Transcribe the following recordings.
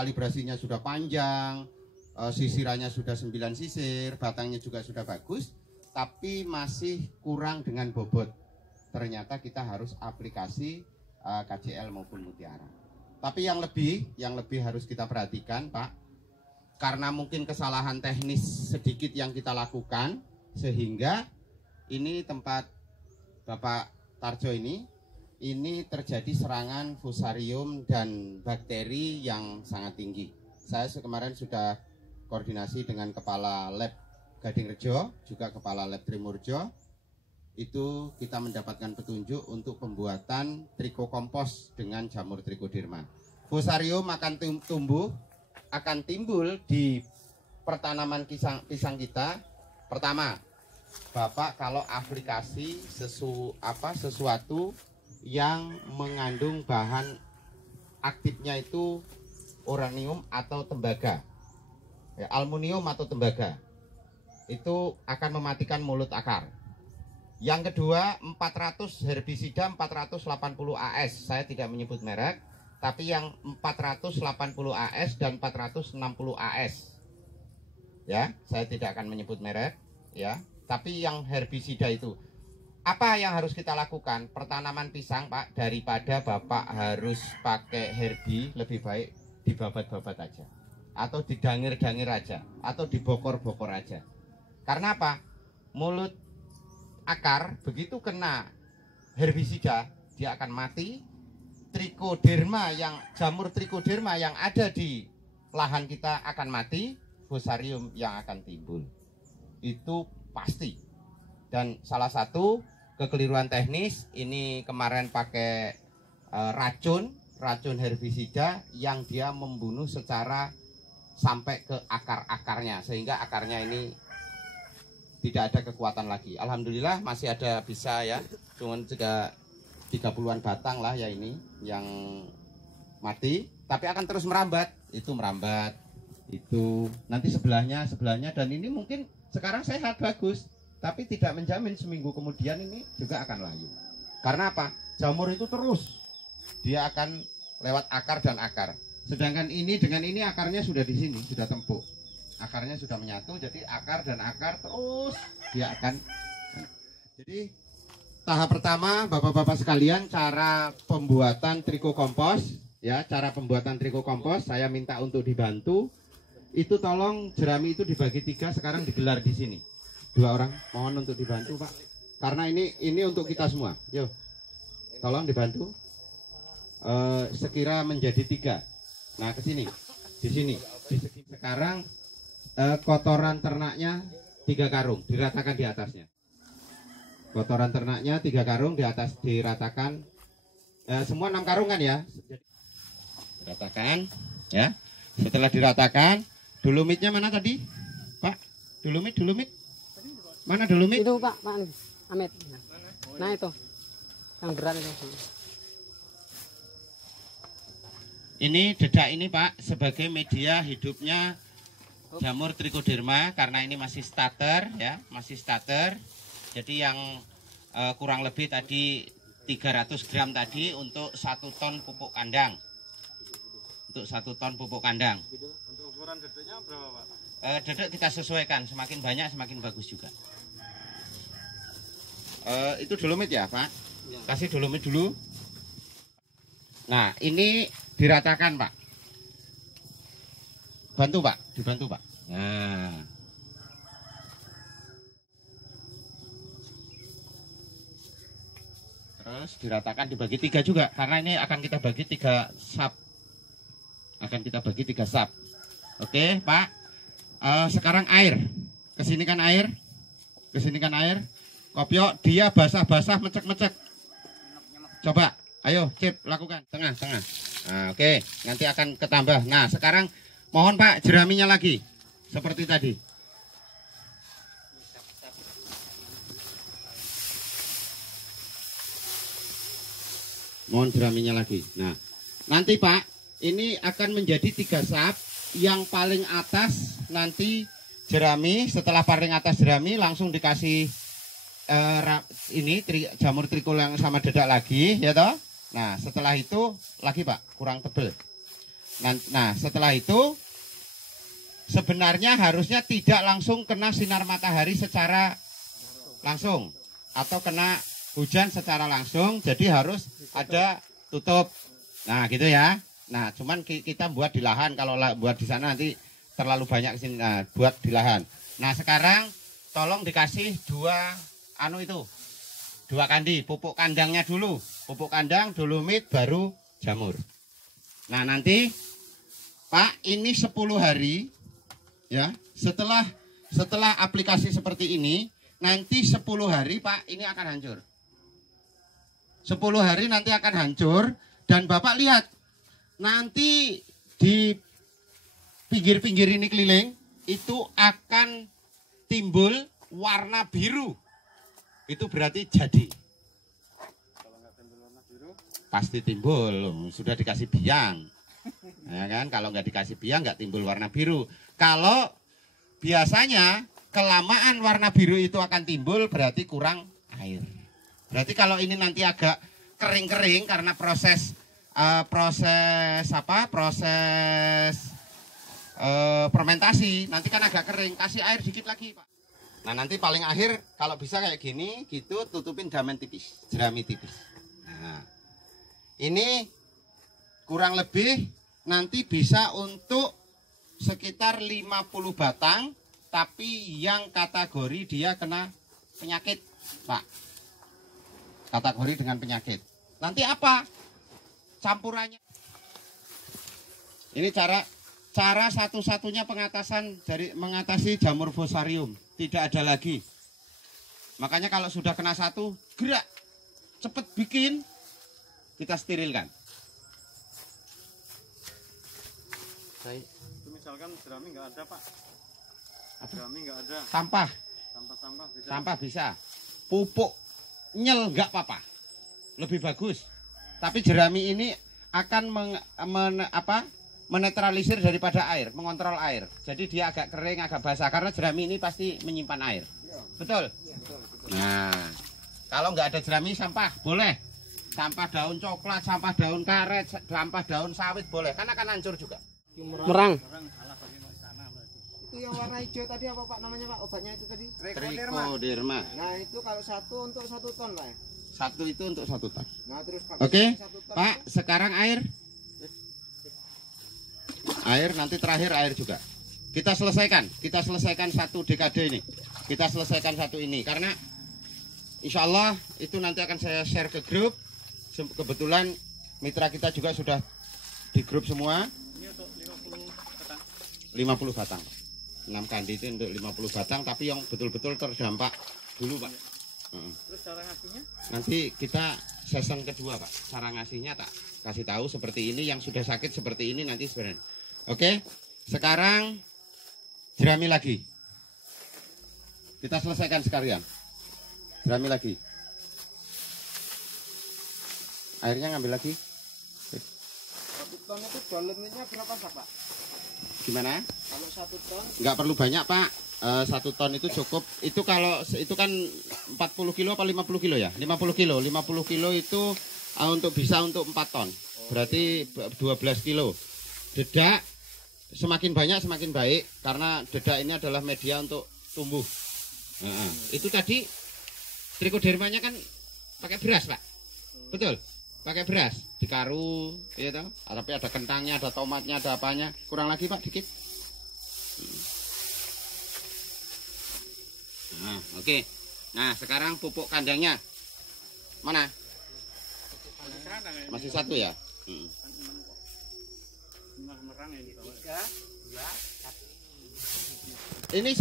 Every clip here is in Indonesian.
kalibrasinya sudah panjang, sisirannya sudah 9 sisir, batangnya juga sudah bagus, tapi masih kurang dengan bobot. Ternyata kita harus aplikasi KJL maupun mutiara. Tapi yang lebih harus kita perhatikan, Pak, karena mungkin kesalahan teknis sedikit yang kita lakukan, sehingga ini tempat Bapak Tarjo ini terjadi serangan fusarium dan bakteri yang sangat tinggi. Saya kemarin sudah koordinasi dengan Kepala Lab Gadingrejo, juga Kepala Lab Trimurjo. Itu kita mendapatkan petunjuk untuk pembuatan trikokompos dengan jamur trichoderma. Fusarium akan timbul di pertanaman pisang kita. Pertama, Bapak kalau aplikasi sesuatu yang mengandung bahan aktifnya itu uranium atau tembaga, ya, aluminium atau tembaga, itu akan mematikan mulut akar. Yang kedua, 400 herbisida 480 AS, saya tidak menyebut merek, tapi yang 480 AS dan 460 AS, ya, saya tidak akan menyebut merek, ya, tapi yang herbisida itu. Apa yang harus kita lakukan? Pertanaman pisang, Pak, daripada Bapak harus pakai herbi, lebih baik dibabat-babat aja, atau didangir-dangir aja, atau dibokor-bokor aja. Karena apa? Mulut akar begitu kena herbisida dia akan mati. Jamur trichoderma yang ada di lahan kita akan mati, fusarium yang akan timbul. Itu pasti. Dan salah satu kekeliruan teknis ini kemarin pakai racun herbisida yang dia membunuh secara sampai ke akar-akarnya, sehingga akarnya ini tidak ada kekuatan lagi. Alhamdulillah masih ada bisa, ya, cuman juga 30-an batang lah ya ini yang mati, tapi akan terus merambat. Itu merambat, itu nanti sebelahnya, dan ini mungkin sekarang sehat bagus, tapi tidak menjamin seminggu kemudian ini juga akan layu. Karena apa? Jamur itu terus dia akan lewat akar dan akar. Sedangkan ini dengan ini akarnya sudah di sini, sudah tempuk. Akarnya sudah menyatu, jadi akar dan akar terus dia akan. Jadi tahap pertama, Bapak-bapak sekalian, cara pembuatan trikokompos, ya, cara pembuatan trikokompos saya minta untuk dibantu. Itu tolong jerami itu dibagi 3, sekarang digelar di sini. 2 orang, mohon untuk dibantu, Pak. Karena ini untuk kita semua. Yuk, tolong dibantu. Sekira menjadi 3. Nah, ke sini, di sini. Sekarang kotoran ternaknya 3 karung, diratakan di atasnya. Kotoran ternaknya 3 karung di atas, diratakan. Semua 6 karung kan, ya? Diratakan, ya. Setelah diratakan, dolomitnya mana tadi, Pak? Dolomit. Mana dolomit? Itu, Pak Amit. Nah, itu yang berat itu. Ini dedak ini, Pak, sebagai media hidupnya jamur trichoderma, karena ini masih starter, ya, masih starter. Jadi yang kurang lebih tadi 300 gram tadi untuk 1 ton pupuk kandang. Untuk 1 ton pupuk kandang. Untuk ukuran dedeknya berapa, Pak? Dedek kita sesuaikan, semakin banyak semakin bagus juga. Itu dolomit ya, Pak? Ya. Kasih dolomit dulu. Nah, ini diratakan, Pak. Dibantu, Pak. Nah. Terus diratakan, dibagi 3 juga, karena ini akan kita bagi 3 sap. Oke, Pak. Sekarang air. Kesinikan air. Kopiok, dia basah-basah, mecek-mecek. Coba, ayo, Cip, lakukan. Tengah. Nah, oke, nanti akan ketambah. Nah, sekarang mohon, Pak, jeraminya lagi. Seperti tadi. Mohon jeraminya lagi. Nah, nanti, Pak, ini akan menjadi 3 sap. Yang paling atas nanti jerami. Setelah paling atas jerami langsung dikasih jamur trikol yang sama dedak lagi, ya toh. Nah, setelah itu lagi, Pak, kurang tebel. Nah, setelah itu sebenarnya harusnya tidak langsung kena sinar matahari secara langsung atau kena hujan secara langsung, jadi harus ada tutup. Nah, gitu ya. Nah, cuman kita buat di lahan, kalau buat di sana nanti terlalu banyak kesini. Nah, buat di lahan. Nah, sekarang tolong dikasih dua kandi, pupuk kandangnya dulu. Pupuk kandang, dolomit, baru jamur. Nah, nanti Pak, ini 10 hari ya. Setelah aplikasi seperti ini, nanti 10 hari Pak, ini akan hancur. 10 hari nanti akan hancur, dan Bapak lihat nanti di pinggir-pinggir ini keliling itu akan timbul warna biru. Itu berarti jadi. Kalau nggak timbul warna biru, Pasti timbul, sudah dikasih biang. Ya kan, kalau nggak dikasih biang nggak timbul warna biru. Kalau biasanya kelamaan warna biru itu akan timbul berarti kurang air. Berarti kalau ini nanti agak kering-kering karena proses fermentasi, nanti kan agak kering, kasih air dikit lagi Pak. Nah, nanti paling akhir kalau bisa kayak gini gitu, tutupin damen tipis, jerami tipis. Nah, ini kurang lebih nanti bisa untuk sekitar 50 batang, tapi yang kategori dia kena penyakit Pak, kategori dengan penyakit. Nanti apa campurannya? Ini cara satu-satunya pengatasan dari mengatasi jamur fusarium, tidak ada lagi. Makanya kalau sudah kena satu, gerak cepet bikin, kita sterilkan. itu misalkan jerami nggak ada Pak. Jerami nggak ada. Sampah Sampah-sampah bisa. Sampah bisa. Pupuk nyel nggak apa-apa, lebih bagus. Tapi jerami ini akan menetralisir daripada air, mengontrol air. Jadi dia agak kering, agak basah karena jerami ini pasti menyimpan air. Betul? Nah, kalau nggak ada jerami sampah boleh. Sampah daun coklat, sampah daun karet, sampah daun sawit boleh, karena akan hancur juga. Merang. Itu yang warna hijau tadi apa Pak namanya Pak, obatnya itu tadi? Trichoderma. Nah itu kalau satu untuk 1 ton Pak ya? Satu itu untuk 1 ton. Nah terus Oke, 1 ton Pak, sekarang air nanti terakhir air juga. Kita selesaikan satu dekade ini. Kita selesaikan satu ini karena insya Allah itu nanti akan saya share ke grup. Kebetulan mitra kita juga sudah di grup semua. Ini untuk 50 batang. 50 batang. 6 kandi itu untuk 50 batang, tapi yang betul-betul terdampak dulu Pak. Terus cara ngasihnya? Nanti kita season kedua Pak. Cara ngasihnya tak kasih tahu seperti ini, yang sudah sakit seperti ini nanti sebenarnya. Oke, sekarang jerami lagi. Kita selesaikan sekalian. Jerami lagi. Airnya ngambil lagi. 1 ton itu dolomnya berapa Pak? Gimana? Kalau 1 ton? Nggak perlu banyak Pak. 1 ton itu cukup. Itu kalau itu kan 40 kilo apa 50 kilo ya? 50 kilo. 50 kilo itu bisa untuk 4 ton. Berarti 12 kilo. Dedak semakin banyak semakin baik karena dedak ini adalah media untuk tumbuh. Itu tadi trichodermanya kan pakai beras Pak. Betul? Pakai beras, dikaru, ya toh. Tapi ada kentangnya, ada tomatnya, ada apanya. Kurang lagi Pak, dikit. Nah, oke. Nah, sekarang pupuk kandangnya mana? Masih 1 ya? Merang ini kalau Ini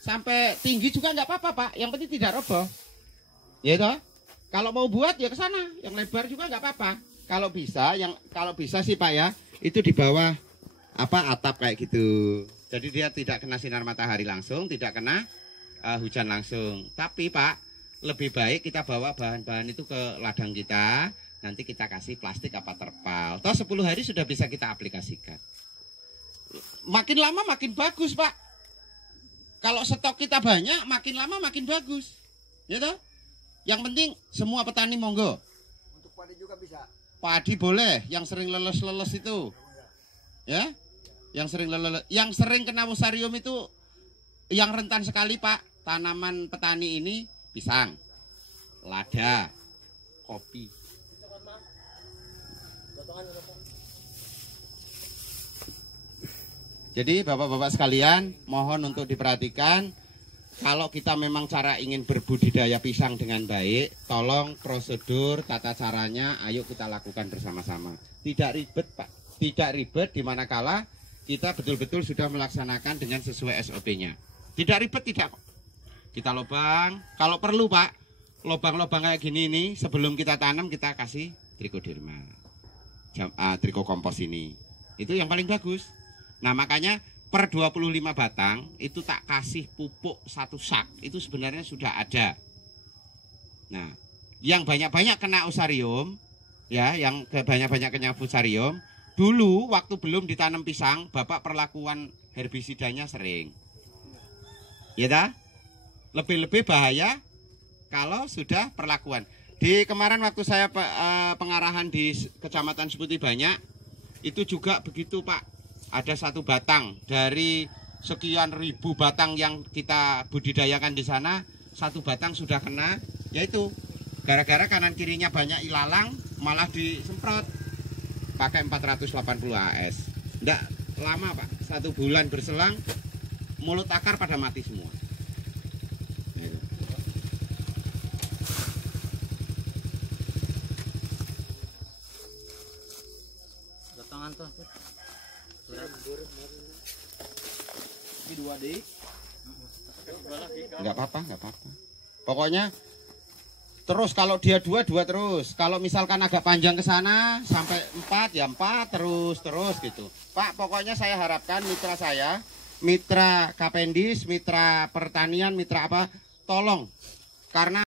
sampai tinggi juga nggak apa-apa Pak. Yang penting tidak roboh. Ya toh. Kalau mau buat ya ke sana, yang lebar juga nggak apa-apa. Kalau bisa sih Pak ya, itu di bawah atap kayak gitu. Jadi dia tidak kena sinar matahari langsung, tidak kena hujan langsung. Tapi Pak, lebih baik kita bawa bahan-bahan itu ke ladang kita, nanti kita kasih plastik apa terpal. Toh 10 hari sudah bisa kita aplikasikan. Makin lama makin bagus Pak. Kalau stok kita banyak, makin lama makin bagus. Ya toh? Yang penting semua petani monggo. Untuk padi juga bisa? Padi boleh, yang sering leles-leles itu. Ya, yang sering yang sering kena fusarium itu yang rentan sekali Pak. Tanaman petani ini pisang, lada, kopi. Jadi bapak-bapak sekalian, mohon untuk diperhatikan, kalau kita memang cara ingin berbudidaya pisang dengan baik, tolong prosedur, tata caranya, ayo kita lakukan bersama-sama. Tidak ribet Pak, tidak ribet dimanakala kita betul-betul sudah melaksanakan dengan sesuai SOP-nya. Tidak ribet, tidak. Kita lubang, kalau perlu Pak, lubang-lubang kayak gini ini, sebelum kita tanam kita kasih trichoderma, trikokompos ini. Itu yang paling bagus. Nah makanya per 25 batang itu tak kasih pupuk 1 sak, itu sebenarnya sudah ada. Nah yang banyak-banyak kena fusarium, ya yang banyak-banyak kena fusarium, dulu waktu belum ditanam pisang, Bapak perlakuan herbisidanya sering. Ya dah? Lebih-lebih bahaya kalau sudah perlakuan. Di kemarin waktu saya pengarahan di Kecamatan Seputi Banyak, itu juga begitu Pak. Ada 1 batang dari sekian ribu batang yang kita budidayakan di sana, 1 batang sudah kena, yaitu gara-gara kanan kirinya banyak ilalang, malah disemprot pakai 480 AS. Nggak lama Pak, 1 bulan berselang, mulut akar pada mati semua. Potongan tuh. Nggak apa-apa, nggak apa-apa. Pokoknya terus kalau dia 2 terus. Kalau misalkan agak panjang ke sana sampai 4 ya 4 terus gitu. Pak, pokoknya saya harapkan mitra saya, mitra Kapendis, mitra pertanian, mitra apa, tolong karena